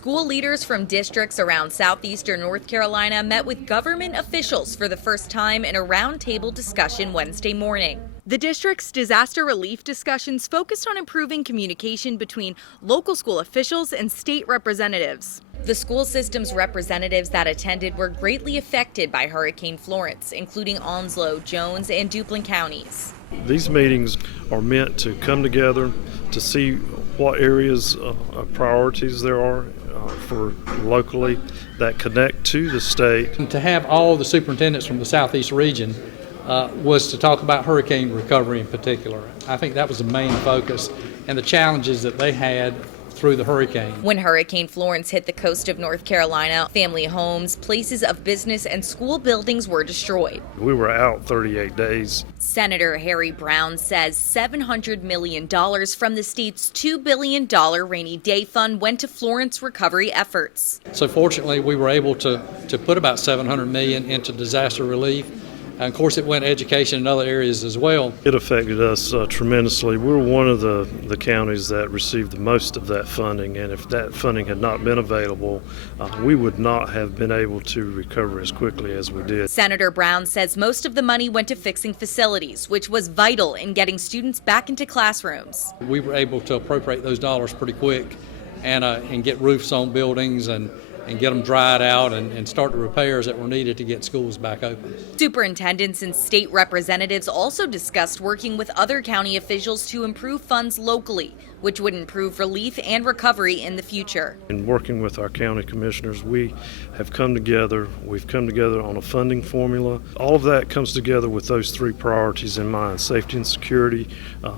School leaders from districts around southeastern North Carolina met with government officials for the first time in a roundtable discussion Wednesday morning. The district's disaster relief discussions focused on improving communication between local school officials and state representatives. The school system's representatives that attended were greatly affected by Hurricane Florence, including Onslow, Jones, and Duplin counties. These meetings are meant to come together to see what areas of priorities there are for locally that connect to the state. And to have all the superintendents from the southeast region was to talk about hurricane recovery in particular. I think that was the main focus and the challenges that they had through the hurricane. When Hurricane Florence hit the coast of North Carolina, family homes, places of business, and school buildings were destroyed. We were out 38 days. Senator Harry Brown says $700 million from the state's $2 billion rainy day fund went to Florence recovery efforts. So fortunately, we were able to put about $700 million into disaster relief. And of course, it went education in other areas as well. It affected us tremendously. We were one of the counties that received the most of that funding, and if that funding had not been available, we would not have been able to recover as quickly as we did. Senator Brown says most of the money went to fixing facilities, which was vital in getting students back into classrooms. We were able to appropriate those dollars pretty quick and get roofs on buildings and get them dried out and start the repairs that were needed to get schools back open. Superintendents and state representatives also discussed working with other county officials to improve funds locally, which would improve relief and recovery in the future. In working with our county commissioners, we have come together. We've come together on a funding formula. All of that comes together with those three priorities in mind: safety and security,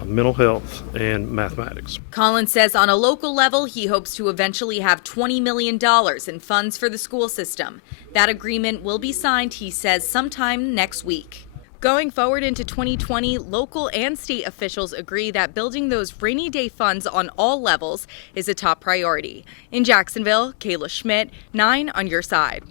mental health, and mathematics. Collins says on a local level, he hopes to eventually have $20 million in funds for the school system. That agreement will be signed, he says, sometime next week. Going forward into 2020, local and state officials agree that building those rainy day funds on all levels is a top priority. In Jacksonville, Kayla Schmidt, 9 on your side.